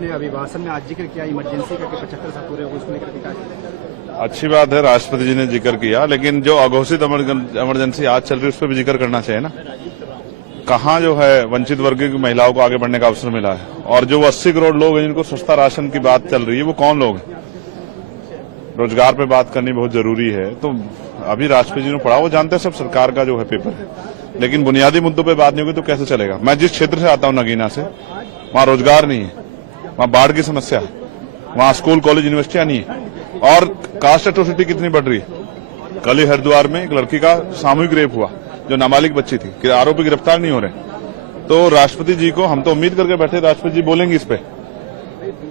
अपने अभिभाषण में आज जिक्र किया इमरजेंसी का कि 75 साल पूरे हो उसको लेकर के क्या? अच्छी बात है, राष्ट्रपति जी ने जिक्र किया, लेकिन जो अघोषित इमरजेंसी आज चल रही है उस पर भी जिक्र करना चाहिए ना। कहाँ जो है वंचित वर्ग की महिलाओं को आगे बढ़ने का अवसर मिला है, और जो 80 करोड़ लोग हैं जिनको सस्ता राशन की बात चल रही है वो कौन लोग हैं? रोजगार पे बात करनी बहुत जरूरी है। तो अभी राष्ट्रपति जी ने पढ़ा, वो जानते हैं सब सरकार का जो है पेपर है, लेकिन बुनियादी मुद्दों पे बात नहीं होगी तो कैसे चलेगा। मैं जिस क्षेत्र से आता हूं नगीना से, वहां रोजगार नहीं है, वहां बाढ़ की समस्या है, वहां स्कूल कॉलेज यूनिवर्सिटियां नहीं है, और कास्ट एट्रोसिटी कितनी बढ़ रही है। कल ही हरिद्वार में एक लड़की का सामूहिक रेप हुआ जो नाबालिग बच्ची थी, कि आरोपी गिरफ्तार नहीं हो रहे। तो राष्ट्रपति जी को हम तो उम्मीद करके बैठे राष्ट्रपति जी बोलेंगे इस पे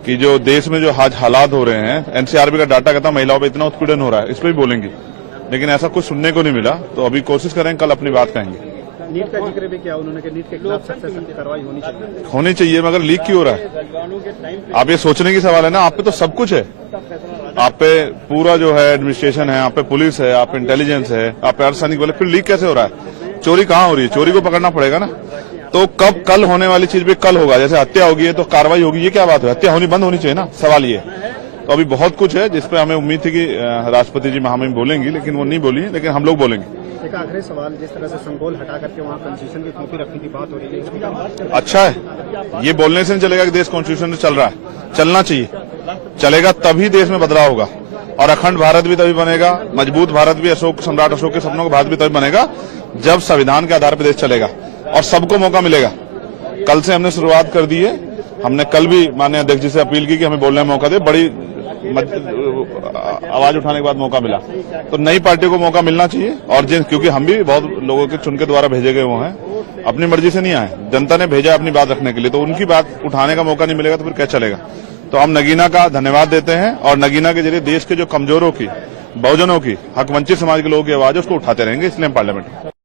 कि जो देश में जो आज हालात हो रहे हैं, एनसीआरबी का डाटा कहता महिलाओं पर इतना उत्पीड़न हो रहा है, इस पर भी बोलेंगे, लेकिन ऐसा कुछ सुनने को नहीं मिला। तो अभी कोशिश करें, कल अपनी बात कहेंगे। नीट का जिक्र भी किया उन्होंने कि नीट के खिलाफ सख्त कार्रवाई होनी चाहिए, मगर लीक क्यों हो रहा है? आप ये सोचने की सवाल है ना। आप पे तो सब कुछ है, आप पे पूरा जो है एडमिनिस्ट्रेशन है, आप पे पुलिस है, आप पे इंटेलिजेंस है, आप पे अर्धसैनिक बल, फिर लीक कैसे हो रहा है? चोरी कहाँ हो रही है? चोरी को पकड़ना पड़ेगा ना। तो कब कल होने वाली चीज भी कल होगा, जैसे हत्या होगी है तो कार्रवाई होगी, ये क्या बात है? हत्या होनी बंद होनी चाहिए ना, सवाल ये। तो अभी बहुत कुछ है जिसपे हमें उम्मीद थी कि राष्ट्रपति जी महामहिम बोलेंगी, लेकिन वो नहीं बोली, लेकिन हम लोग बोलेंगे। एक आखिरी सवाल, जिस तरह से संगोल हटा करके वहाँ कॉन्स्टिट्यूशन की कॉपी रखने की बात हो रही है, अच्छा है, ये बोलने से नहीं चलेगा कि देश कॉन्स्टिट्यूशन से चल रहा है, चलना चाहिए, चलेगा तभी देश में बदलाव होगा, और अखंड भारत भी तभी बनेगा, मजबूत भारत भी, सम्राट अशोक के सपनों का भारत भी तभी बनेगा जब संविधान के आधार पर देश चलेगा और सबको मौका मिलेगा। कल से हमने शुरुआत कर दी है, हमने कल भी माननीय अध्यक्ष जी से अपील की कि हमें बोलने में मौका दे, बड़ी आवाज उठाने के बाद मौका मिला। तो नई पार्टियों को मौका मिलना चाहिए, और क्योंकि हम भी बहुत लोगों के चुन के द्वारा भेजे गए हुए हैं, अपनी मर्जी से नहीं आए, जनता ने भेजा अपनी बात रखने के लिए, तो उनकी बात उठाने का मौका नहीं मिलेगा तो फिर क्या चलेगा। तो हम नगीना का धन्यवाद देते हैं, और नगीना के जरिए देश के जो कमजोरों की, बहुजनों की, हक वंचित समाज के लोगों की आवाज है उसको उठाते रहेंगे, इसलिए हम पार्लियामेंट